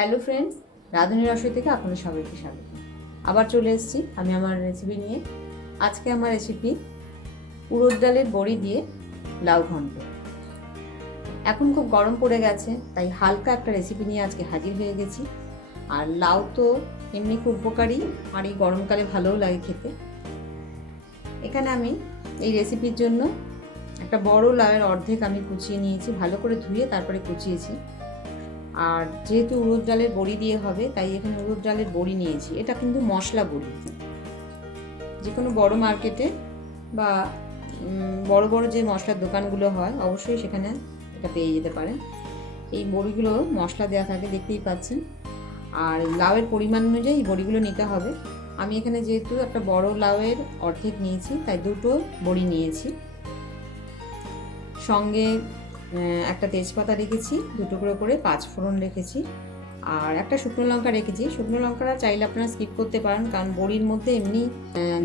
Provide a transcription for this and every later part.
Hello friends, রাঁধুনি রসই থেকে আপনাদের সবাইকে স্বাগত। আবার চলে এসেছি আমি আমার রেসিপি নিয়ে। আজকে আমার রেসিপি উড়দ ডালের বড়ি দিয়ে লাউ ঘন্ট। এখন খুব গরম পড়ে গেছে, তাই হালকা একটা রেসিপি নিয়ে আজকে হাজির হয়ে গেছি। আর লাউ তো এমনি খুব উপকারী, আর এই গরমকালে ভালোও লাগে খেতে। এখানে আমি এই রেসিপির জন্য একটা বড় লাউয়ের অর্ধেক আমি কুচিয়ে নিয়েছি, ভালো করে ধুয়ে তারপরে কুচিয়েছি। আর যেহেতু উড়দ ডালের বড়ি দিয়ে হবে, তাই এখানে উড়দ ডালের বড়ি নিয়েছি। এটা কিন্তু মশলা বড়ি। যে কোনো বড় মার্কেটে বা বড় বড় যে মশলার দোকানগুলো হয়, অবশ্যই সেখানে এটা পেয়ে যেতে পারেন। এই বড়িগুলো মশলা দেওয়া থাকে, দেখতেই পাচ্ছেন। আর লাউয়ের পরিমাণ অনুযায়ী বড়িগুলো নিতে হবে। আমি এখানে যেহেতু একটা বড় লাউয়ের অর্ধেক নিয়েছি, তাই দুটো বড়ি নিয়েছি। সঙ্গে একটা তেজপাতা রেখেছি দু টুকরো করে পাঁচ ফোড়ন রেখেছি, আর একটা শুকনো লঙ্কা রেখেছি। শুকনো লঙ্কাটা চাইলে আপনারা স্কিপ করতে পারেন, কারণ বড়ির মধ্যে এমনি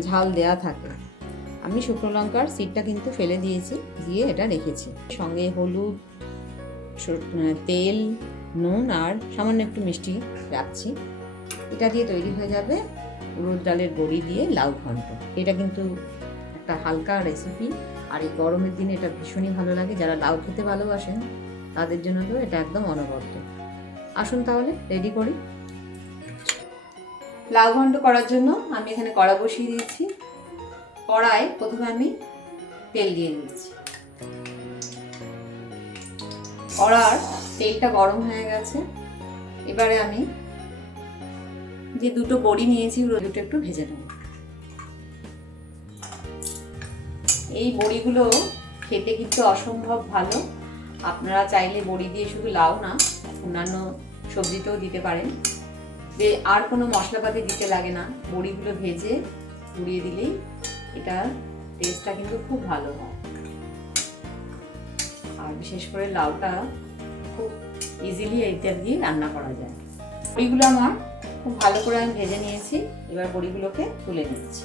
ঝাল দেয়া থাকে। আমি শুকনো লঙ্কার সিডটা কিন্তু ফেলে দিয়েছি, দিয়ে এটা রেখেছি। সঙ্গে হলুদ তেল, নুন আর সামান্য একটু মিষ্টি রাখছি। এটা দিয়ে তৈরি হয়ে যাবে উড়দ ডালের বড়ি দিয়ে লাউ ঘন্ট। এটা কিন্তু একটা হালকা রেসিপি আর এই গরমের দিনে এটা ভীষণই ভালো লাগে। যারা লাউ খেতে ভালোবাসেন, তাদের জন্য তো এটা একদম অনবদ্য। আসুন তাহলে রেডি করি। লাউ ঘন্ট করার জন্য আমি এখানে কড়া বসিয়ে দিয়েছি। কড়ায় প্রথমে আমি তেল দিয়ে দিচ্ছি কড়ার তেলটা গরম হয়ে গেছে। এবারে আমি যে দুটো বড়ি নিয়েছি দুটো একটু ভেজে নেব। এই বড়িগুলো খেতে কিন্তু অসম্ভব ভালো। আপনারা চাইলে বড়ি দিয়ে শুধু লাউ না, অন্যান্য সবজিতেও দিতে পারেন। যে আর কোনো মশলাপাতি দিতে লাগে না, বড়িগুলো ভেজে পুড়িয়ে দিলেই এটা টেস্টটা কিন্তু খুব ভালো হয়। আর বিশেষ করে লাউটা খুব ইজিলি এইটা দিয়ে রান্না করা যায়। বড়িগুলো আমার খুব ভালো করে আমি ভেজে নিয়েছি, এবার বড়িগুলোকে তুলে নিচ্ছি।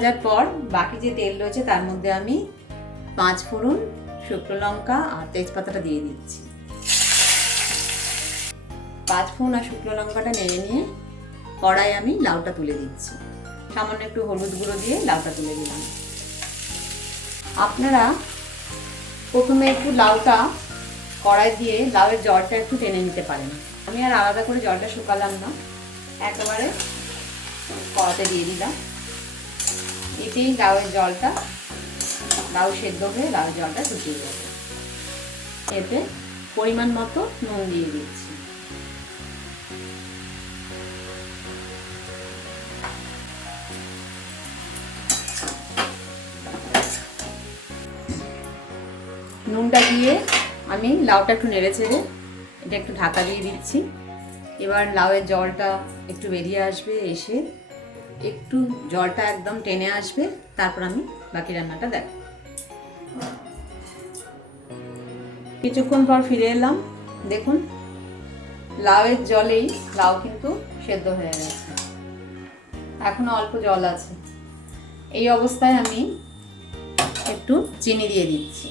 ভাজার পর বাকি যে তেল রয়েছে তার মধ্যে আমি পাঁচ ফোড়ন, শুকনো লঙ্কা আর তেজপাতাটা দিয়ে দিচ্ছি। পাঁচ ফোড়ন আর শুকনো লঙ্কাটা নেড়ে নিয়ে কড়াই আমি লাউটা তুলে দিচ্ছি। সামান্য একটু হলুদ গুঁড়ো দিয়ে লাউটা তুলে দিলাম আপনারা প্রথমে একটু লাউটা কড়াই দিয়ে লাউয়ের জলটা একটু টেনে নিতে পারেন। আমি আর আলাদা করে জলটা শুকালাম না। একেবারে কড়াতে দিয়ে দিলাম। এতেই লাউয়ের জলটা লাউ সেদ্ধ হয়ে লাউয়ের জলটা শুকিয়ে যাবে। এতে পরিমাণ মতো নুন দিয়ে দিচ্ছি। নুনটা দিয়ে আমি লাউটা একটু নেড়ে চেড়ে এটা একটু ঢাকা দিয়ে দিচ্ছি। এবার লাউয়ের জলটা একটু বেরিয়ে আসবে এসে একটু জলটা একদম টেনে আসবে, তারপর আমি বাকি রান্নাটা দেখ। কিছুক্ষণ পর ফিরে এলাম, দেখুন, লাউয়ের জলেই লাউ কিন্তু সেদ্ধ হয়ে গেছে। এখনও অল্প জল আছে। এই অবস্থায় আমি একটু চিনি দিয়ে দিচ্ছি।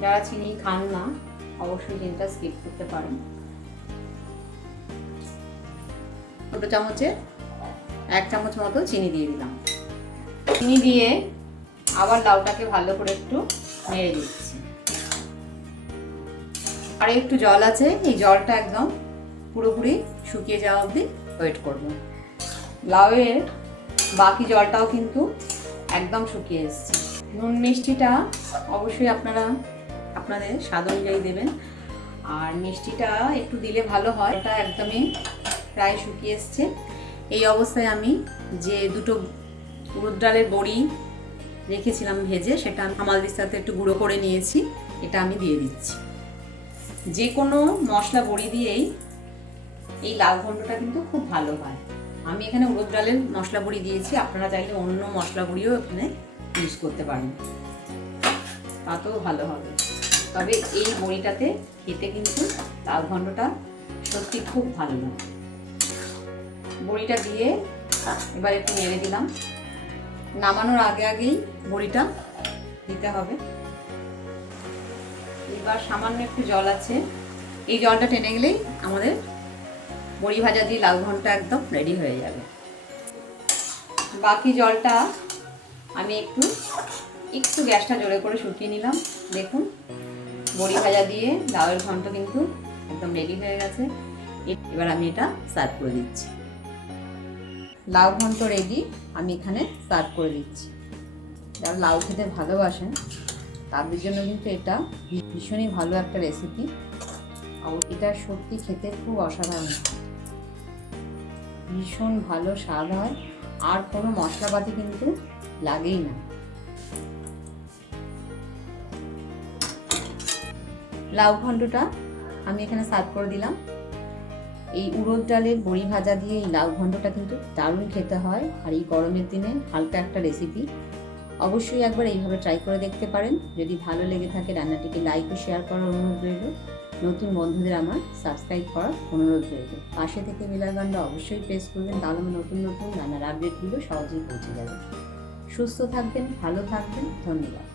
যারা চিনি খান না, অবশ্যই চিনিটা স্কিপ করতে পারেন। ছোট চামচে এক চামচ মতো চিনি দিয়ে দিলাম। চিনি দিয়ে আবার লাউটাকে ভালো করে একটু নেড়ে দিচ্ছি। আর একটু জল আছে এই জলটা একদম পুরোপুরি শুকিয়ে যাওয়া অবধি ওয়েট করব। লাউয়ের বাকি জলটাও কিন্তু একদম শুকিয়ে এসছে। নুন মিষ্টিটা অবশ্যই আপনারা আপনাদের স্বাদ অনুযায়ী দেবেন। আর মিষ্টিটা একটু দিলে ভালো হয় এটা একদমই প্রায় শুকিয়ে এসছে। এই অবস্থায় আমি যে দুটো উড়দ ডালের বড়ি রেখেছিলাম ভেজে, সেটা আমি হামাল দিস্তাতে একটু গুঁড়ো করে নিয়েছি। এটা আমি দিয়ে দিচ্ছি। যে কোনো মশলা বড়ি দিয়েই এই লাল ঘন্টটা কিন্তু খুব ভালো হয়। আমি এখানে উড়দ ডালের মশলা বড়ি দিয়েছি, আপনারা চাইলে অন্য মশলা বড়িও এখানে ইউজ করতে পারেন। তাতেও ভালো হবে। তবে এই বড়িটাতে খেতে কিন্তু লাল ঘন্টটা সত্যি খুব ভালো লাগে। বড়িটা দিয়ে এবার একটু নেড়ে দিলাম। নামানোর আগে আগেই বড়িটা দিতে হবে। এবার সামান্য একটু জল আছে। এই জলটা টেনে গেলেই আমাদের বড়ি ভাজা দিয়ে লাউ ঘণ্টা একদম রেডি হয়ে যাবে। বাকি জলটা আমি একটু একটু গ্যাসটা জোরে করে শুকিয়ে নিলাম। দেখুন, বড়ি ভাজা দিয়ে লাউয়ের ঘন্ট কিন্তু একদম রেডি হয়ে গেছে। এবার আমি এটা সার্ভ করে দিচ্ছি। লাউ ঘন্ট রেডি আমি এখানে সার্ভ করে দিচ্ছি। যারা লাউ খেতে ভালোবাসেন, তাদের জন্য কিন্তু এটা ভীষণই ভালো একটা রেসিপি আর এটা সত্যি খেতে খুব অসাধারণ ভীষণ ভালো স্বাদ হয়, আর কোনো মশলাপাতি কিন্তু লাগেই না। লাউ ঘন্টটা আমি এখানে সার্ভ করে দিলাম। এই উড়দ ডালের বড়ি ভাজা দিয়ে এই লাউ ঘন্টটা কিন্তু দারুণ খেতে হয় আর এই গরমের দিনে হালকা একটা রেসিপি অবশ্যই একবার এইভাবে ট্রাই করে দেখতে পারেন। যদি ভালো লেগে থাকে রান্নাটিকে লাইক ও শেয়ার করার অনুরোধ রইল। নতুন বন্ধুদের আমার সাবস্ক্রাইব করার অনুরোধ রইল। পাশে থেকে বেলার গানটা অবশ্যই প্রেস করবেন, তাহলে আমার নতুন নতুন রান্নার আপডেটগুলো সহজেই পৌঁছে যাবে। সুস্থ থাকবেন, ভালো থাকবেন, ধন্যবাদ।